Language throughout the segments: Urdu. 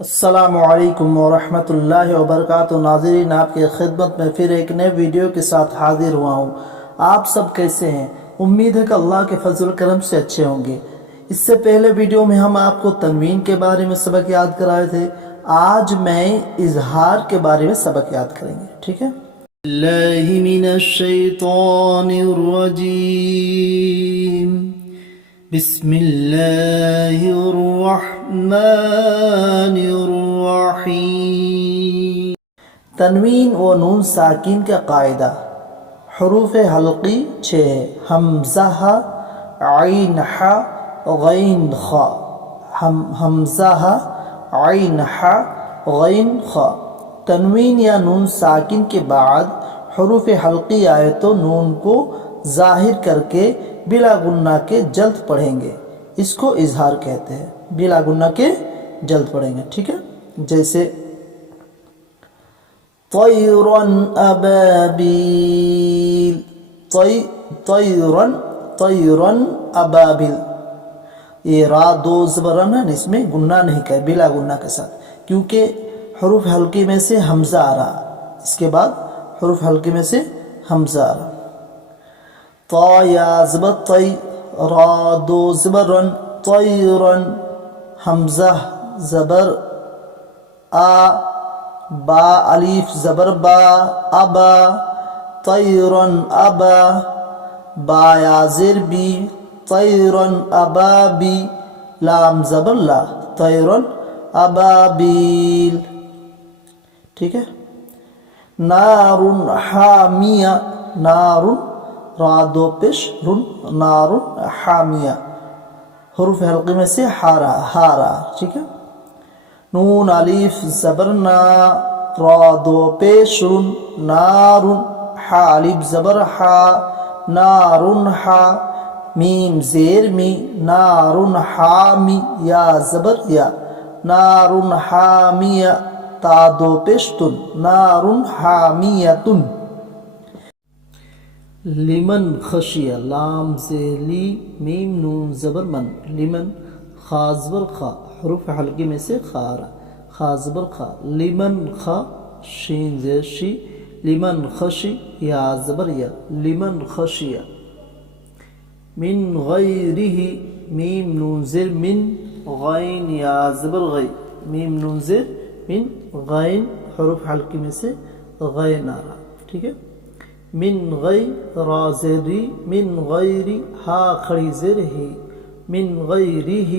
السلام علیکم ورحمۃ اللہ وبرکاتہ۔ ناظرین، آپ کی خدمت میں پھر ایک نئے ویڈیو کے ساتھ حاضر ہوا ہوں۔ آپ سب کیسے ہیں؟ امید ہے کہ اللہ کے فضل و کرم سے اچھے ہوں گے۔ اس سے پہلے ویڈیو میں ہم آپ کو تنوین کے بارے میں سبق یاد کرائے تھے۔ آج میں اظہار کے بارے میں سبق یاد کریں گے، ٹھیک ہے؟ اللہ من الشیطان الرجیم، بسم اللہ الرحمن الرحیم۔ تنوین و نون ساکن کا قاعدہ: حروف حلقی 6 ہے: حمزہ، عین، ح، غین، خ۔ حمزہ، عین، ح، غین، خ۔ تنوین یا نون ساکن کے بعد حروف حلقی آئے تو نون کو ظاہر کر کے بلا گنہ کے جلد پڑھیں گے، اس کو اظہار کہتے ہیں۔ بلا گنہ کے جلد پڑھیں گے، ٹھیک ہے؟ جیسے طیرن ابابیل، طیرن ابابیل۔ یہ را دو زبرن ہے، اس میں گنہ نہیں کرے، بلا گنہ کے ساتھ، کیونکہ حروف حلقی میں سے حمزہ آ رہا، اس کے بعد حروف حلقی میں سے حمزہ آ رہا۔ طا یا زبر طی، را دو زبرن، طیرن۔ حمزہ زبر آ، با الف زبر با، ابا، طیرن ابا۔ با یا زیر بی، طیرن ابابی، لام زبر لا، طیرن ابابیل، ٹھیک ہے؟ نارن حامیہ، نارن، را دو پیش رن، نارن حامیہ۔ حروف حلقی میں سے ہارا، ٹھیک ہے؟ نون الف زبر نا، را دو پیش رن، نارن، حا الف زبر حا، نارن حا۔ میم زیر می، نارن حامی، یا زبر یا، نارن حامیہ۔ تا دو پیش تن، نارن حامیتن۔ لمن خشیہ، لام زیر لی، میم نون زبر من، لمن، خا زبر خا، حروف حلقی میں سے خارا، خا زبر خا، لمن خا، شین زیر شی، لمن خشی، یا زبر یا، لمن خشیہ۔ من غیرہ، میم نون زیر من، غین یا زبر غی، میم نون زیر من، غین، حروف حلقی میں سے غین آ رہا، ٹھیک ہے؟ من غیر، را زیری، من غیری، ہا کھڑی زیر ہی، من غیرہ۔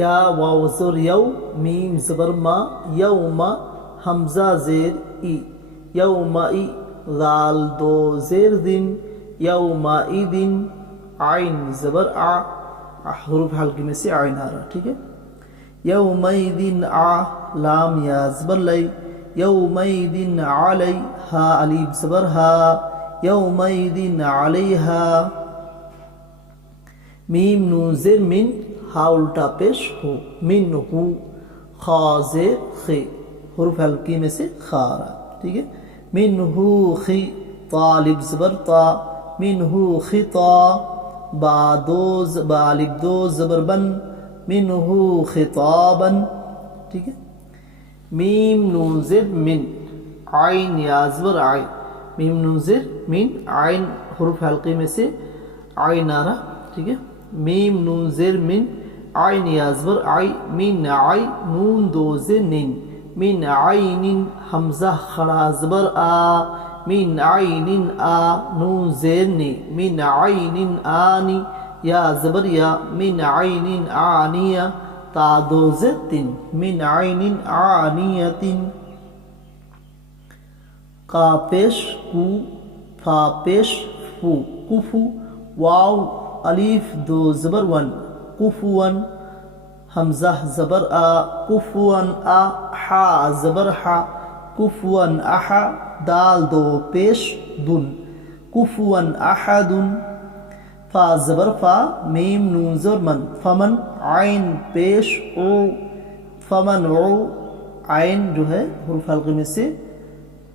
یا واو زر یو، میم زبر ما، یوما، حمزہ زیر ای، یومئی، ذال دو زیر دن، یومئذن، عین زبر آ، حروف حلقی میں سے عین آ رہا، ٹھیک ہے؟ یومئذن آ، لام یا زبر لئی، یومئذن علی، ہا الف زبر ہا، یومئذن علیہا۔ میم نون زیر من، ہا الٹا پیش ہو، من ہو، خا زیر خی، حروف حلقی میں سے خا رہا، ٹھیک ہے؟ من ہو خی، تا الف زبر تا، من ہو خطا، با الف دو زبر بن، من ہو خطابن، ٹھیک ہے؟ میم نون زیر من، عین یا زبر عین، میم نون زیر من، عین، حروف حلقی میں سے عین آ رہا، ٹھیک ہے؟ میم نون زیر من، عین یا زبر عین، من عین، نون دو زیر نین، من عین، حمزہ کھڑا زبر آ، من عین آ، نون زیر نی، من عین آنی، یا زبر یا، من عین آنیہ، تا دو زیر تن، من عین آنیتن۔ کا پیش کو، فا پیش فو، کفو، واو الف دو زبر ون، کفون، حمزہ زبر آ، کفون آ، حا زبر حا، کفون احا، دال دو پیش دن، کفون احدن۔ فا زبر فا، میم نون زبر من، فمن، عین پیش او، فمن او، عین جو ہے حروف حلقی میں سے